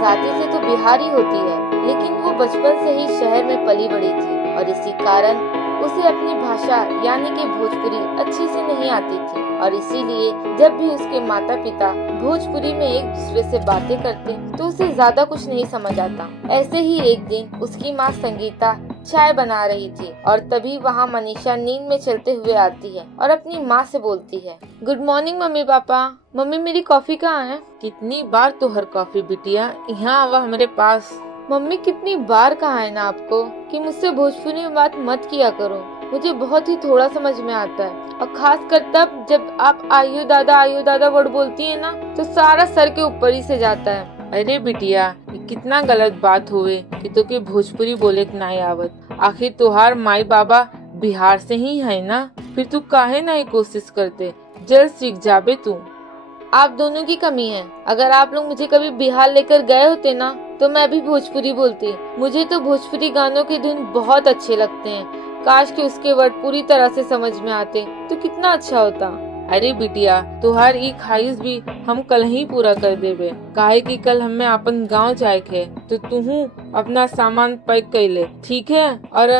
जाति से तो बिहारी होती है, लेकिन वो बचपन से ही शहर में पली बड़ी थी और इसी कारण उसे अपनी भाषा यानी कि भोजपुरी अच्छी से नहीं आती थी और इसीलिए जब भी उसके माता पिता भोजपुरी में एक दूसरे से बातें करते तो उसे ज्यादा कुछ नहीं समझ आता। ऐसे ही एक दिन उसकी माँ संगीता चाय बना रही थी और तभी वहाँ मनीषा नींद में चलते हुए आती है और अपनी माँ से बोलती है, good morning mummy papa. Mummy मेरी कॉफी कहाँ है? कितनी बार तो हर कॉफी बिटिया, यहाँ आवा हमारे पास। मम्मी कितनी बार कहा है ना आपको कि मुझसे भोजपुरी में बात मत किया करो, मुझे बहुत ही थोड़ा समझ में आता है और खास कर तब जब आप आयु दादा वर्ड बोलती है ना तो सारा सर के ऊपर ही से जाता है। अरे बिटिया, ये कितना गलत बात हुए कि तो के भोजपुरी बोले के नहीं आवत। आखिर तुहार माई बाबा बिहार से ही है ना, फिर तू काहे नहीं कोशिश करते, जल्द सीख जाबे तू। आप दोनों की कमी है। अगर आप लोग मुझे कभी बिहार लेकर गए होते ना तो मैं भी भोजपुरी बोलती। मुझे तो भोजपुरी गानों के धुन बहुत अच्छे लगते हैं। काश कि उसके वर्ड पूरी तरह से समझ में आते तो कितना अच्छा होता। अरे बिटिया, तुहार ई ख्वाहिश भी हम कल ही पूरा कर देबे। काहे कि कल हमें अपन गांव जाए के तो तू अपना सामान पैक कर ले, ठीक है? और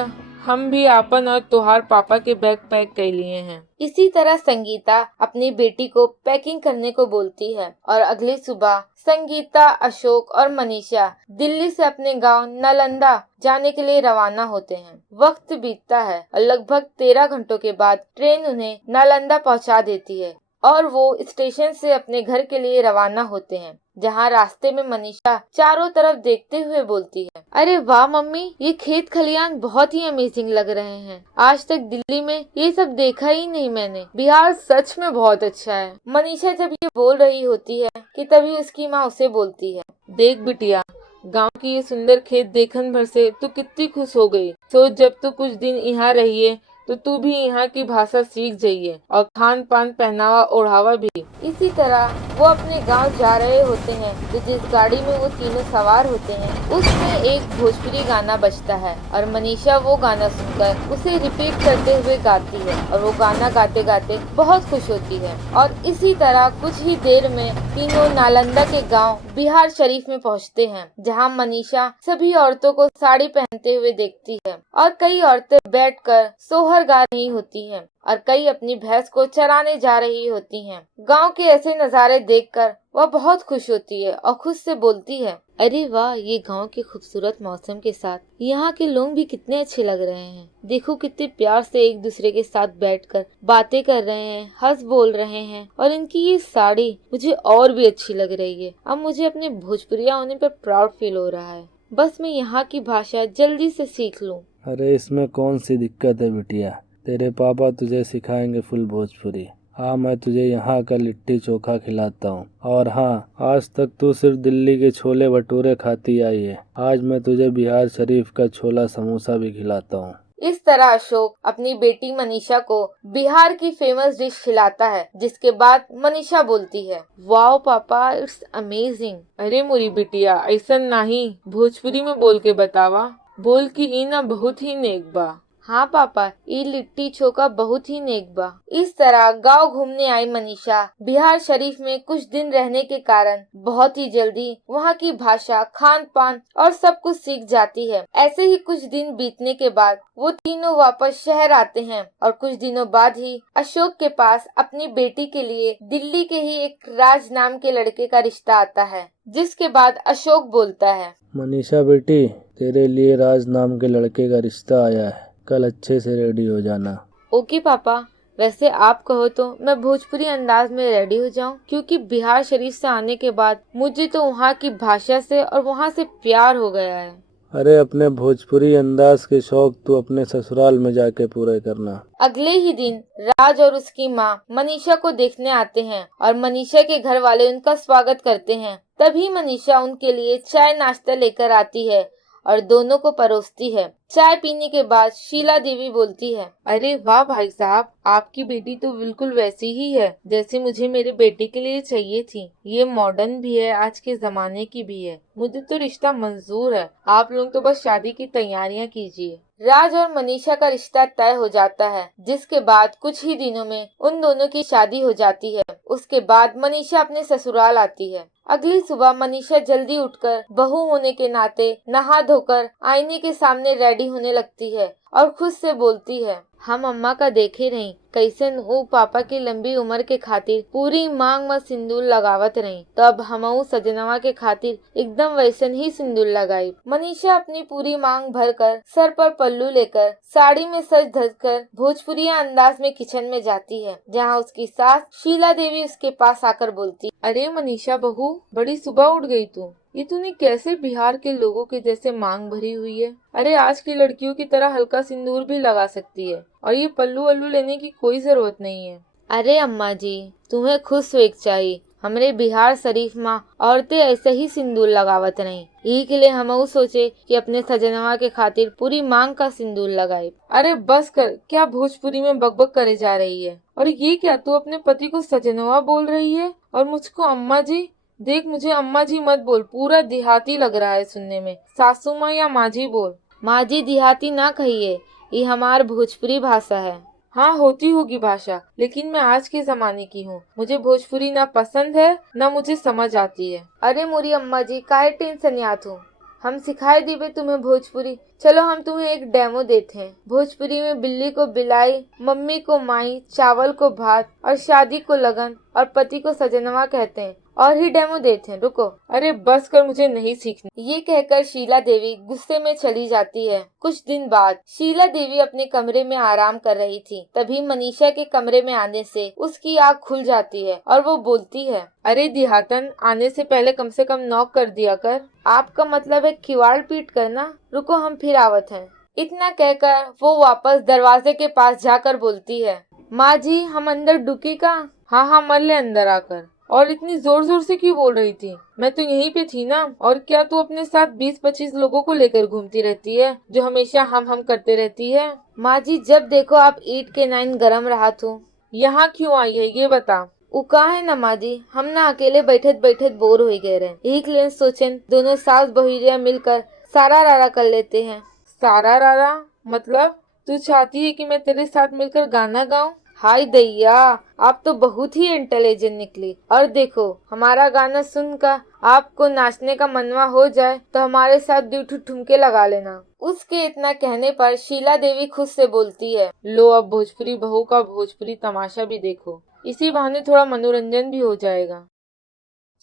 हम भी अपन और तुहार पापा के बैग पैक कर लिए हैं। इसी तरह संगीता अपनी बेटी को पैकिंग करने को बोलती है और अगली सुबह संगीता, अशोक और मनीषा दिल्ली से अपने गांव नालंदा जाने के लिए रवाना होते हैं। वक्त बीतता है और लगभग 13 घंटों के बाद ट्रेन उन्हें नालंदा पहुंचा देती है और वो स्टेशन से अपने घर के लिए रवाना होते हैं, जहाँ रास्ते में मनीषा चारों तरफ देखते हुए बोलती है, अरे वाह मम्मी, ये खेत खलियान बहुत ही अमेजिंग लग रहे हैं। आज तक दिल्ली में ये सब देखा ही नहीं मैंने। बिहार सच में बहुत अच्छा है। मनीषा जब ये बोल रही होती है कि तभी उसकी माँ उसे बोलती है, देख बिटिया, गांव की ये सुंदर खेत देखन भर से तू कितनी खुश हो गई। सोच जब तू कुछ दिन यहाँ रहिए तो तू भी यहाँ की भाषा सीख जाइए और खान पान, पहनावा, ओढ़ावा भी। इसी तरह वो अपने गांव जा रहे होते हैं तो जिस गाड़ी में वो तीनों सवार होते हैं उसमें एक भोजपुरी गाना बजता है और मनीषा वो गाना सुनकर उसे रिपीट करते हुए गाती है और वो गाना गाते गाते बहुत खुश होती है। और इसी तरह कुछ ही देर में तीनों नालंदा के गांव बिहार शरीफ में पहुंचते हैं, जहां मनीषा सभी औरतों को साड़ी पहनते हुए देखती है और कई औरतें बैठकर सोहर गा रही होती हैं और कई अपनी भैंस को चराने जा रही होती हैं। गांव के ऐसे नज़ारे देखकर वह बहुत खुश होती है और खुद से बोलती है, अरे वाह, ये गांव के खूबसूरत मौसम के साथ यहाँ के लोग भी कितने अच्छे लग रहे हैं। देखो कितने प्यार से एक दूसरे के साथ बैठकर बातें कर रहे हैं, हंस बोल रहे हैं और इनकी ये साड़ी मुझे और भी अच्छी लग रही है। अब मुझे अपने भोजपुरिया होने पर प्राउड फील हो रहा है। बस मैं यहाँ की भाषा जल्दी से सीख लूँ। अरे इसमें कौन सी दिक्कत है बिटिया, तेरे पापा तुझे सिखाएंगे फुल भोजपुरी। हाँ, मैं तुझे यहाँ का लिट्टी चोखा खिलाता हूँ। और हाँ, आज तक तू सिर्फ दिल्ली के छोले भटूरे खाती आई है, आज मैं तुझे बिहार शरीफ का छोला समोसा भी खिलाता हूँ। इस तरह अशोक अपनी बेटी मनीषा को बिहार की फेमस डिश खिलाता है, जिसके बाद मनीषा बोलती है, वाओ पापा, इट्स अमेजिंग। अरे मोरी बिटिया, ऐसा नहीं, भोजपुरी में बोल के बतावा। बोल की ई ना बहुत ही नेक बा। हाँ पापा, ये लिट्टी चोखा बहुत ही नेक बा। इस तरह गांव घूमने आई मनीषा बिहार शरीफ में कुछ दिन रहने के कारण बहुत ही जल्दी वहाँ की भाषा, खान पान और सब कुछ सीख जाती है। ऐसे ही कुछ दिन बीतने के बाद वो तीनों वापस शहर आते हैं और कुछ दिनों बाद ही अशोक के पास अपनी बेटी के लिए दिल्ली के ही एक राज नाम के लड़के का रिश्ता आता है, जिसके बाद अशोक बोलता है, मनीषा बेटी, तेरे लिए राज नाम के लड़के का रिश्ता आया है, कल अच्छे से रेडी हो जाना। ओके पापा, वैसे आप कहो तो मैं भोजपुरी अंदाज में रेडी हो जाऊं, क्योंकि बिहार शरीफ से आने के बाद मुझे तो वहाँ की भाषा से और वहाँ से प्यार हो गया है। अरे अपने भोजपुरी अंदाज के शौक तू अपने ससुराल में जाके पूरे करना। अगले ही दिन राज और उसकी माँ मनीषा को देखने आते हैं और मनीषा के घर वाले उनका स्वागत करते हैं। तभी मनीषा उनके लिए चाय नाश्ता लेकर आती है और दोनों को परोसती है। चाय पीने के बाद शीला देवी बोलती है, अरे वाह भाई साहब, आपकी बेटी तो बिल्कुल वैसी ही है जैसे मुझे मेरे बेटे के लिए चाहिए थी। ये मॉडर्न भी है, आज के जमाने की भी है। मुझे तो रिश्ता मंजूर है, आप लोग तो बस शादी की तैयारियां कीजिए। राज और मनीषा का रिश्ता तय हो जाता है, जिसके बाद कुछ ही दिनों में उन दोनों की शादी हो जाती है। उसके बाद मनीषा अपने ससुराल आती है। अगली सुबह मनीषा जल्दी उठकर बहू होने के नाते नहा धोकर आईने के सामने रेडी होने लगती है और खुद से बोलती है, हम अम्मा का देखे रही कैसे वो पापा की लंबी उम्र के खातिर पूरी मांग में सिंदूर लगावत रही, तब हमऊ सजनवा के खातिर एकदम वैसन ही सिंदूर लगाई। मनीषा अपनी पूरी मांग भरकर सर पर पल्लू लेकर साड़ी में सज धज कर भोजपुरिया अंदाज में किचन में जाती है, जहाँ उसकी सास शीला देवी उसके पास आकर बोलती, अरे मनीषा बहू, बड़ी सुबह उठ गई तू। ये तूने कैसे बिहार के लोगों के जैसे मांग भरी हुई है। अरे आज की लड़कियों की तरह हल्का सिंदूर भी लगा सकती है और ये पल्लू वल्लू लेने की कोई जरूरत नहीं है। अरे अम्मा जी, तुम्हें खुद स्वेग चाहिए। हमरे बिहार शरीफ माँ औरतें ऐसे ही सिंदूर लगावत नहीं, यही के लिए हम सोचे कि अपने सजनवा के खातिर पूरी मांग का सिंदूर लगाए। अरे बस कर, क्या भोजपुरी में बकबक करे जा रही है। और ये क्या, तू अपने पति को सजनवा बोल रही है और मुझको अम्मा जी। देख, मुझे अम्मा जी मत बोल, पूरा देहाती लग रहा है सुनने में। सासू माँ या माँ जी बोल। माँ जी देहाती ना कहिए, ये हमार भोजपुरी भाषा है। हाँ होती होगी भाषा, लेकिन मैं आज के जमाने की हूँ। मुझे भोजपुरी ना पसंद है ना मुझे समझ आती है। अरे मोरी अम्मा जी, काहे टेंशन याद हो, हम सिखाए दीबे तुम्हें भोजपुरी। चलो हम तुम्हें एक डेमो देते हैं। भोजपुरी में बिल्ली को बिलाई, मम्मी को माई, चावल को भात और शादी को लगन और पति को सजनवा कहते हैं। और ही डेमो देते हैं, रुको। अरे बस कर, मुझे नहीं सीखनी। ये कहकर शीला देवी गुस्से में चली जाती है। कुछ दिन बाद शीला देवी अपने कमरे में आराम कर रही थी, तभी मनीषा के कमरे में आने से उसकी आँख खुल जाती है और वो बोलती है, अरे देहातन, आने से पहले कम से कम नॉक कर दिया कर। आपका मतलब है किवाड़ पीट करना? रुको हम फिर आवत हैं। इतना कहकर वो वापस दरवाजे के पास जाकर बोलती है, माँ जी हम अंदर डुकी का? हाँ हाँ, मर ले अंदर आकर। और इतनी जोर जोर से क्यों बोल रही थी? मैं तो यहीं पे थी ना। और क्या तू अपने साथ 20-25 लोगों को लेकर घूमती रहती है जो हमेशा हम करते रहती है? माँ जी जब देखो आप ईट के 9 गरम रहा तू। यहाँ क्यों आई है ये बता। उका है ना माँ जी, हम ना अकेले बैठे बैठे बोर हो गए रहे, यही के लिए सोचें दोनों सास बहुरिया मिलकर सारा रारा कर लेते हैं। सारा रारा मतलब तू चाहती है कि मैं तेरे साथ मिलकर गाना गाऊं? हाय दैया, आप तो बहुत ही इंटेलिजेंट निकली। और देखो, हमारा गाना सुनकर आपको नाचने का मनवा हो जाए तो हमारे साथ 2 ठुमके लगा लेना। उसके इतना कहने पर शीला देवी खुद से बोलती है, लो अब भोजपुरी बहू का भोजपुरी तमाशा भी देखो, इसी बहाने थोड़ा मनोरंजन भी हो जाएगा।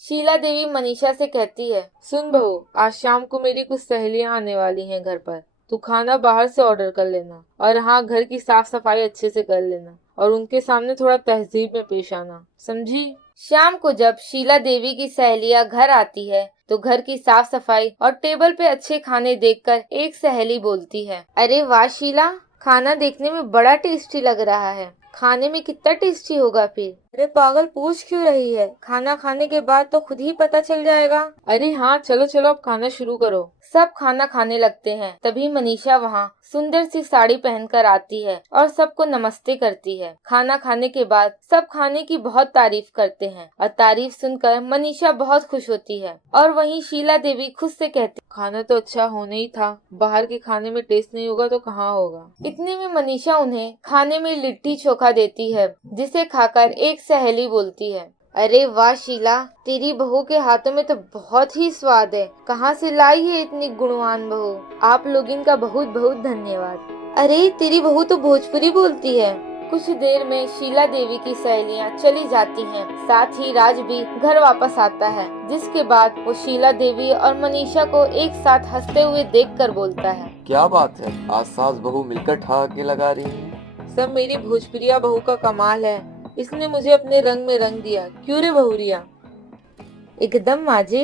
शीला देवी मनीषा से कहती है, सुन बहू, आज शाम को मेरी कुछ सहेलियां आने वाली हैं घर पर। तू खाना बाहर से ऑर्डर कर लेना और हाँ, घर की साफ सफाई अच्छे से कर लेना और उनके सामने थोड़ा तहजीब में पेश आना, समझी? शाम को जब शीला देवी की सहेलियां घर आती है तो घर की साफ सफाई और टेबल पे अच्छे खाने देखकर एक सहेली बोलती है, अरे वाह शीला, खाना देखने में बड़ा टेस्टी लग रहा है। खाने में कितना टेस्टी होगा फिर? अरे पागल, पूछ क्यों रही है? खाना खाने के बाद तो खुद ही पता चल जाएगा। अरे हाँ, चलो चलो अब खाना शुरू करो। सब खाना खाने लगते हैं। तभी मनीषा वहाँ सुंदर सी साड़ी पहनकर आती है और सबको नमस्ते करती है। खाना खाने के बाद सब खाने की बहुत तारीफ करते हैं और तारीफ सुनकर मनीषा बहुत खुश होती है। और वहीं शीला देवी खुद से कहती, खाना तो अच्छा होना ही था, बाहर के खाने में टेस्ट नहीं होगा तो कहाँ होगा। इतने में मनीषा उन्हें खाने में लिट्टी चोखा देती है, जिसे खाकर एक सहेली बोलती है, अरे वाह शीला, तेरी बहू के हाथों में तो बहुत ही स्वाद है। कहाँ से लाई है इतनी गुणवान बहू? आप लोग इनका बहुत बहुत धन्यवाद। अरे तेरी बहू तो भोजपुरी बोलती है। कुछ देर में शीला देवी की सहेलियां चली जाती हैं, साथ ही राज भी घर वापस आता है, जिसके बाद वो शीला देवी और मनीषा को एक साथ हंसते हुए देखकर बोलता है, क्या बात है, आज सास बहू मिलकर ठहाके लगा रही हैं। सब मेरी भोजपुरिया बहू का कमाल है, इसने मुझे अपने रंग में रंग दिया। क्यों रे बहुरिया? एकदम माँ जी।